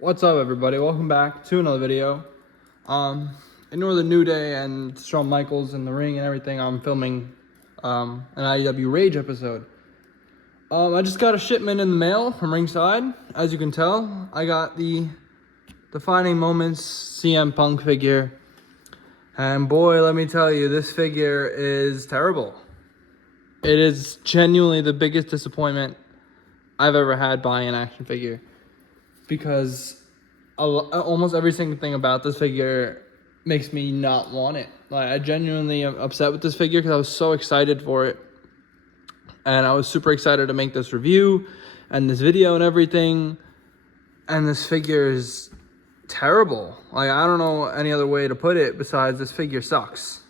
What's up, everybody? Welcome back to another video. Ignore the New Day and Shawn Michaels in the ring and everything. I'm filming an IEW Rage episode. I just got a shipment in the mail from Ringside. As you can tell, I got the Defining Moments CM Punk figure. And boy, let me tell you, this figure is terrible. It is genuinely the biggest disappointment I've ever had buying an action figure. Because almost every single thing about this figure makes me not want it. Like, I genuinely am upset with this figure because I was so excited for it. And I was super excited to make this review and this video and everything. And this figure is terrible. Like, I don't know any other way to put it besides this figure sucks.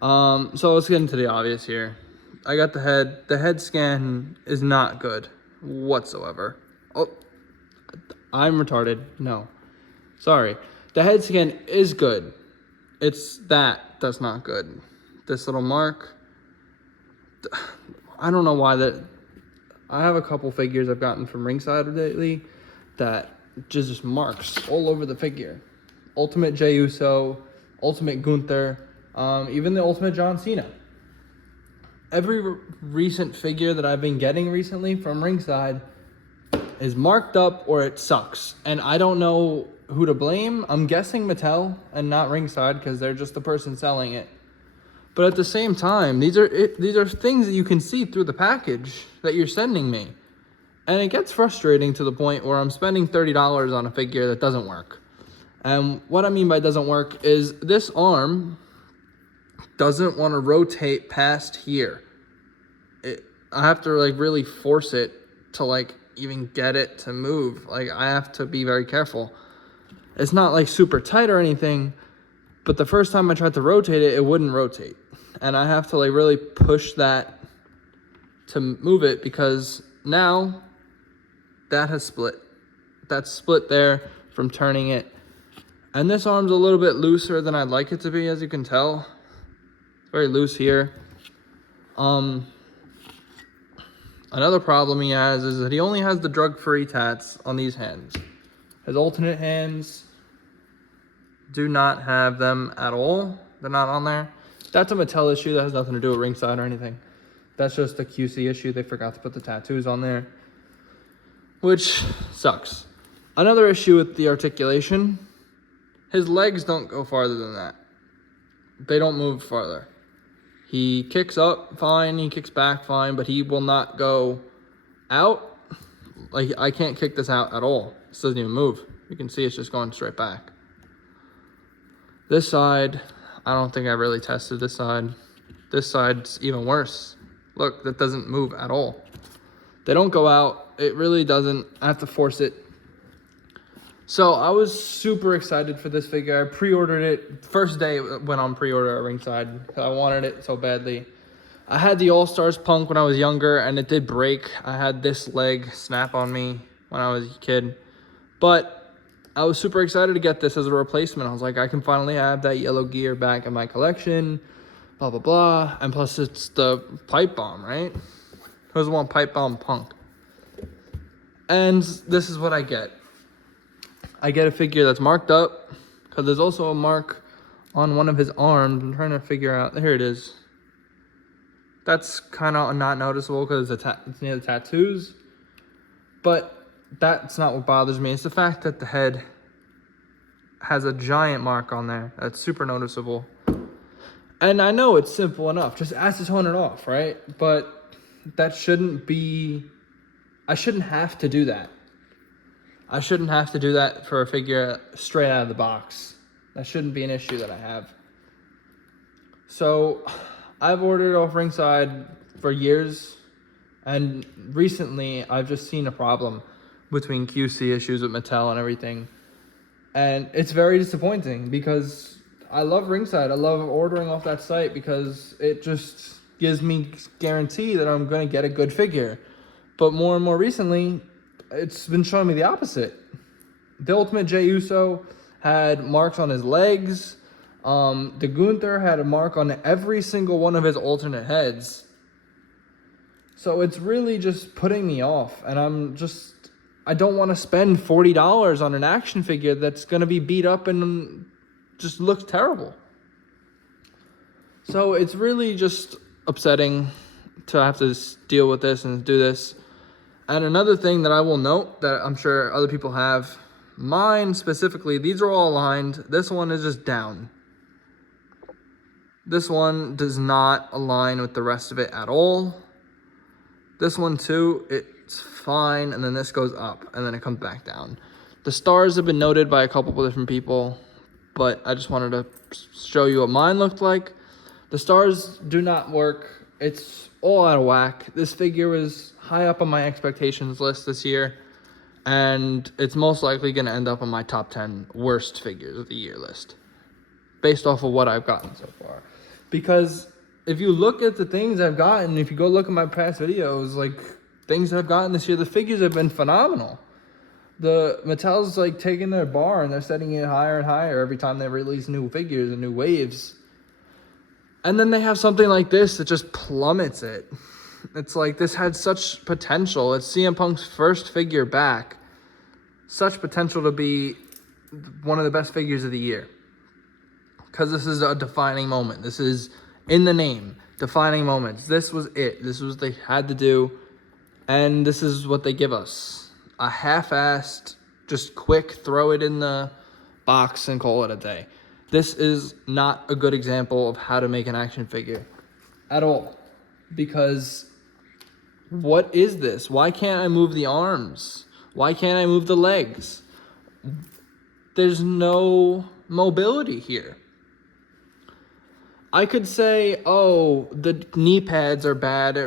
So let's get into the obvious here. I got the head. The head scan is not good whatsoever. Oh, I'm retarded. No. Sorry. The head scan is good. It's that's not good. This little mark. I don't know why that. I have a couple figures I've gotten from Ringside lately that just marks all over the figure. Ultimate Jey Uso, Ultimate Gunther, even the Ultimate John Cena. Every recent figure that I've been getting recently from Ringside is marked up or it sucks. And I don't know who to blame. I'm guessing Mattel and not Ringside because they're just the person selling it. But at the same time, these are things that you can see through the package that you're sending me. And it gets frustrating to the point where I'm spending $30 on a figure that doesn't work. And what I mean by doesn't work is this arm doesn't want to rotate past here. I have to really force it to even get it to move. I have to be very careful. It's not super tight or anything, but the first time I tried to rotate it, it wouldn't rotate. And I have to really push that to move it because now that has split. That's split there from turning it. And this arm's a little bit looser than I'd like it to be, as you can tell. It's very loose here. Another problem he has is that he only has the drug-free tats on these hands. His alternate hands do not have them at all. They're not on there. That's a Mattel issue. That has nothing to do with Ringside or anything. That's just a QC issue. They forgot to put the tattoos on there, which sucks. Another issue with the articulation, his legs don't go farther than that. They don't move farther. He kicks up fine, he kicks back fine, but he will not go out. I can't kick this out at all. This doesn't even move. You can see it's just going straight back. This side, I don't think I really tested this side. This side's even worse. Look, that doesn't move at all. They don't go out. It really doesn't. I have to force it. So I was super excited for this figure. I pre-ordered it. First day it went on pre-order at Ringside. I wanted it so badly. I had the All-Stars Punk when I was younger, and it did break. I had this leg snap on me when I was a kid. But I was super excited to get this as a replacement. I was like, I can finally have that yellow gear back in my collection. Blah, blah, blah. And plus it's the pipe bomb, right? Who doesn't want pipe bomb Punk? And this is what I get. I get a figure that's marked up because there's also a mark on one of his arms. I'm trying to figure out. Here it is. That's kind of not noticeable because it's near the tattoos. But that's not what bothers me. It's the fact that the head has a giant mark on there. That's super noticeable. And I know it's simple enough. Just acetone it off, right? But that shouldn't be... I shouldn't have to do that. I shouldn't have to do that for a figure straight out of the box. That shouldn't be an issue that I have. So I've ordered off Ringside for years. And recently I've just seen a problem between QC issues with Mattel and everything. And it's very disappointing because I love Ringside. I love ordering off that site because it just gives me guarantee that I'm going to get a good figure. But more and more recently, it's been showing me the opposite. The Ultimate Jey Uso had marks on his legs. The Gunther had a mark on every single one of his alternate heads. So it's really just putting me off. And I'm just I don't want to spend $40 on an action figure that's going to be beat up and just looks terrible. So it's really just upsetting to have to deal with this and do this. And another thing that I will note that I'm sure other people have, mine specifically, these are all aligned. This one is just down. This one does not align with the rest of it at all. This one too, it's fine, and then this goes up, and then it comes back down. The stars have been noted by a couple of different people, but I just wanted to show you what mine looked like. The stars do not work. It's all out of whack. This figure was high up on my expectations list this year, and it's most likely going to end up on my top 10 worst figures of the year list, based off of what I've gotten so far. Because if you look at the things I've gotten, if you go look at my past videos, like things that I've gotten this year, the figures have been phenomenal. The Mattel's like taking their bar and they're setting it higher and higher every time they release new figures and new waves. And then they have something like this that just plummets it. It's like this had such potential. It's CM Punk's first figure back. Such potential to be one of the best figures of the year. Because this is a defining moment. This is in the name. Defining moments. This was it. This was what they had to do. And this is what they give us. A half-assed, just quick, throw it in the box and call it a day. This is not a good example of how to make an action figure at all. Because what is this? Why can't I move the arms? Why can't I move the legs? There's no mobility here. I could say, oh, the knee pads are bad.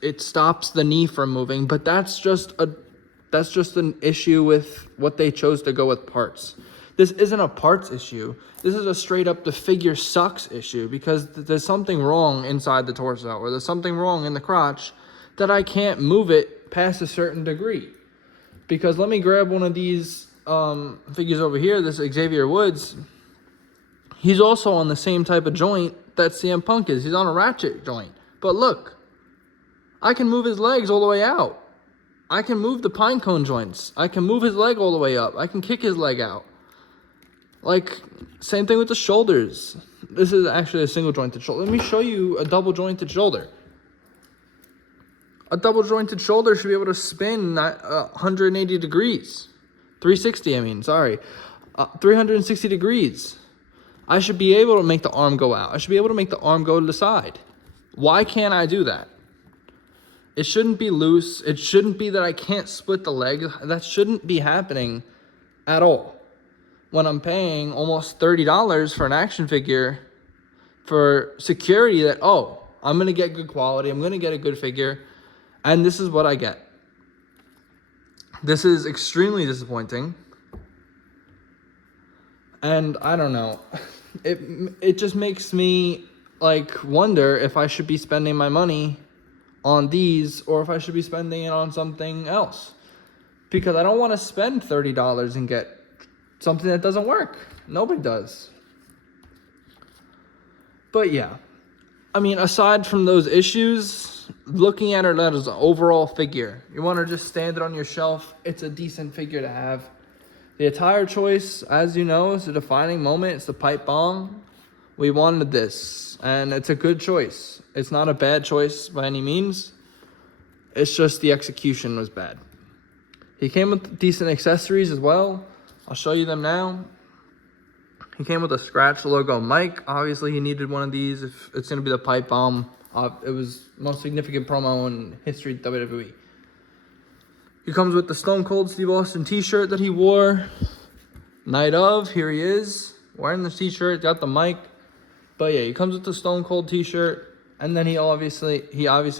It stops the knee from moving, but that's just an issue with what they chose to go with parts. This isn't a parts issue. This is a straight up the figure sucks issue, because there's something wrong inside the torso, or there's something wrong in the crotch that I can't move it past a certain degree. Because let me grab one of these figures over here, this Xavier Woods. He's also on the same type of joint that CM Punk is. He's on a ratchet joint. But look, I can move his legs all the way out. I can move the pine cone joints. I can move his leg all the way up. I can kick his leg out. Like, same thing with the shoulders. This is actually a single jointed shoulder. Let me show you a double jointed shoulder. A double jointed shoulder should be able to spin 180 degrees. 360, I mean, sorry. 360 degrees. I should be able to make the arm go out. I should be able to make the arm go to the side. Why can't I do that? It shouldn't be loose. It shouldn't be that I can't split the leg. That shouldn't be happening at all. When I'm paying almost $30 for an action figure for security that, oh, I'm going to get good quality. I'm going to get a good figure. And this is what I get. This is extremely disappointing. And I don't know. It just makes me like wonder if I should be spending my money on these or if I should be spending it on something else. Because I don't want to spend $30 and get something that doesn't work. Nobody does. But yeah, I mean, aside from those issues, looking at it as an overall figure, you want to just stand it on your shelf. It's a decent figure to have. The attire choice, as you know, is a defining moment. It's the pipe bomb. We wanted this, and it's a good choice. It's not a bad choice by any means. It's just the execution was bad. He came with decent accessories as well. I'll show you them now. He came with a scratch logo mic. Obviously, he needed one of these if it's going to be the pipe bomb. It was the most significant promo in history of WWE. He comes with the Stone Cold Steve Austin t-shirt that he wore night of. Here he is wearing the t-shirt, got the mic. But yeah, he comes with the Stone Cold t-shirt, and then he obviously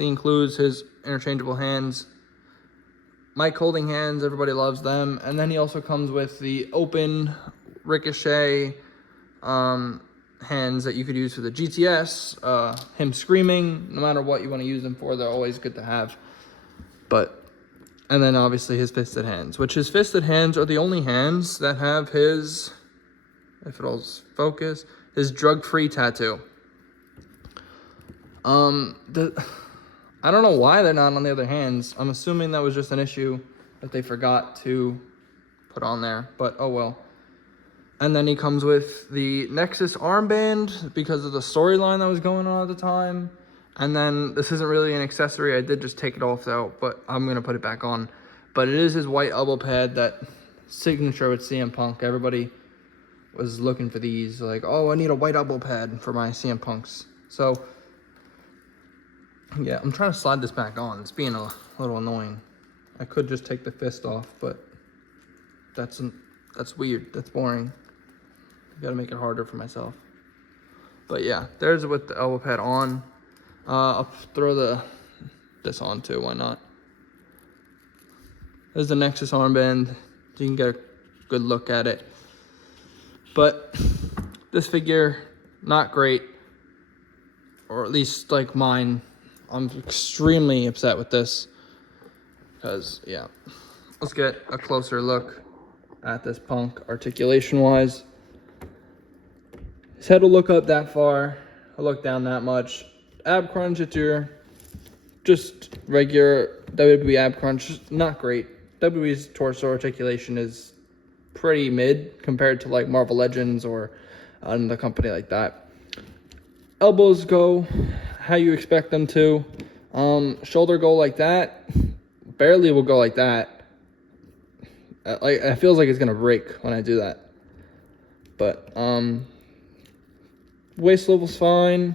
includes his interchangeable hands. Mic holding hands, everybody loves them. And then he also comes with the open ricochet hands that you could use for the GTS. Him screaming, no matter what you want to use them for, they're always good to have. And then obviously his fisted hands, which his fisted hands are the only hands that have his, if it'll focus, his drug-free tattoo. I don't know why they're not on the other hands. I'm assuming that was just an issue that they forgot to put on there, but oh well. And then he comes with the Nexus armband because of the storyline that was going on at the time. And then this isn't really an accessory. I did just take it off though, but I'm gonna put it back on. But it is his white elbow pad, that signature with CM Punk. Everybody was looking for these, like, oh, I need a white elbow pad for my CM Punks. So yeah, I'm trying to slide this back on. It's being a little annoying. I could just take the fist off, but that's weird. That's boring. Gotta make it harder for myself. But yeah, there's with the elbow pad on. I'll throw this on too, why not? There's the Nexus armband, so you can get a good look at it. But this figure, not great, or at least like mine. I'm extremely upset with this, because yeah. Let's get a closer look at this Punk articulation wise. His head will look up that far, I'll look down that much. Ab crunch, it's your just regular WWE ab crunch, not great. WWE's torso articulation is pretty mid compared to like Marvel Legends or another company like that. Elbows go how you expect them to. Shoulder go like that. Barely will go like that. It feels like it's gonna break when I do that. But waist level's fine.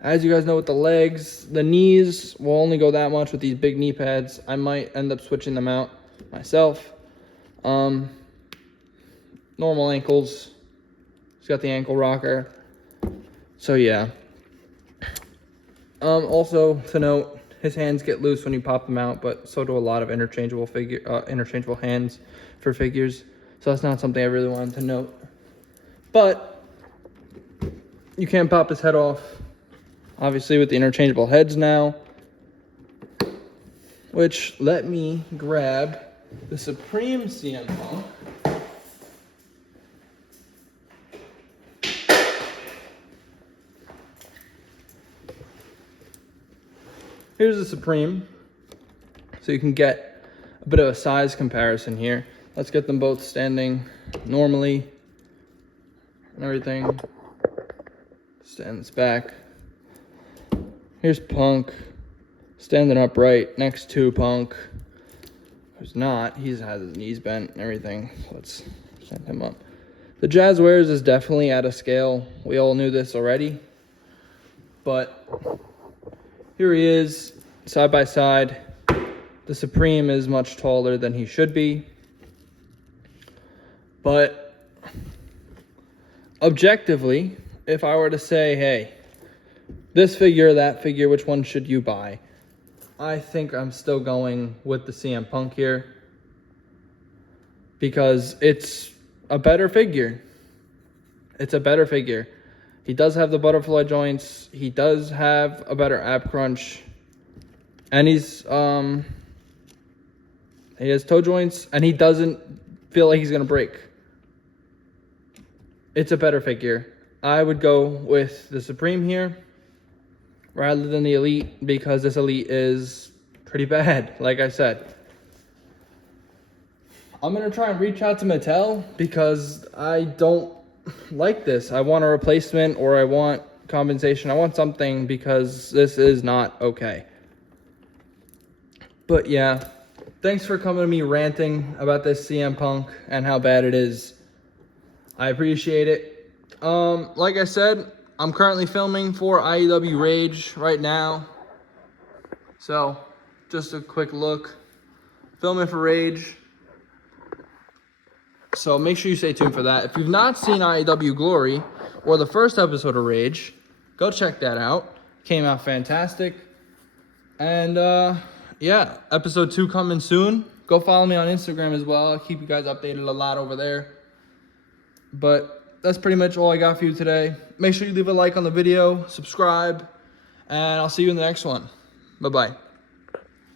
As you guys know with the legs, the knees will only go that much with these big knee pads. I might end up switching them out myself. Normal ankles. He's got the ankle rocker. So yeah. Also to note, his hands get loose when you pop them out, but so do a lot of interchangeable hands for figures. So that's not something I really wanted to note. But you can't pop his head off, obviously, with the interchangeable heads now. Which, let me grab the Supreme CM Punk. Here's the Supreme, so you can get a bit of a size comparison here. Let's get them both standing normally and everything. Stand this back. Here's Punk standing upright next to Punk, who's not. He has his knees bent and everything. Let's stand him up. The Jazzwares is definitely at a scale. We all knew this already, but here he is, side by side. The Supreme is much taller than he should be. But objectively, if I were to say, hey, this figure, that figure, which one should you buy? I think I'm still going with the CM Punk here, because it's a better figure. It's a better figure. He does have the butterfly joints. He does have a better ab crunch. And he has toe joints, and he doesn't feel like he's going to break. It's a better figure. I would go with the Supreme here rather than the Elite, because this Elite is pretty bad, like I said. I'm going to try and reach out to Mattel, because I don't like this. I want a replacement, or I want compensation. I want something, because this is not okay. But yeah, thanks for coming to me ranting about this CM Punk and how bad it is. I appreciate it. Like I said, I'm currently filming for IEW Rage right now. So, just a quick look. Filming for Rage. So make sure you stay tuned for that. If you've not seen IEW Glory or the first episode of Rage, go check that out. Came out fantastic. And yeah, episode 2 coming soon. Go follow me on Instagram as well. I'll keep you guys updated a lot over there. But that's pretty much all I got for you today. Make sure you leave a like on the video, subscribe, and I'll see you in the next one. Bye-bye.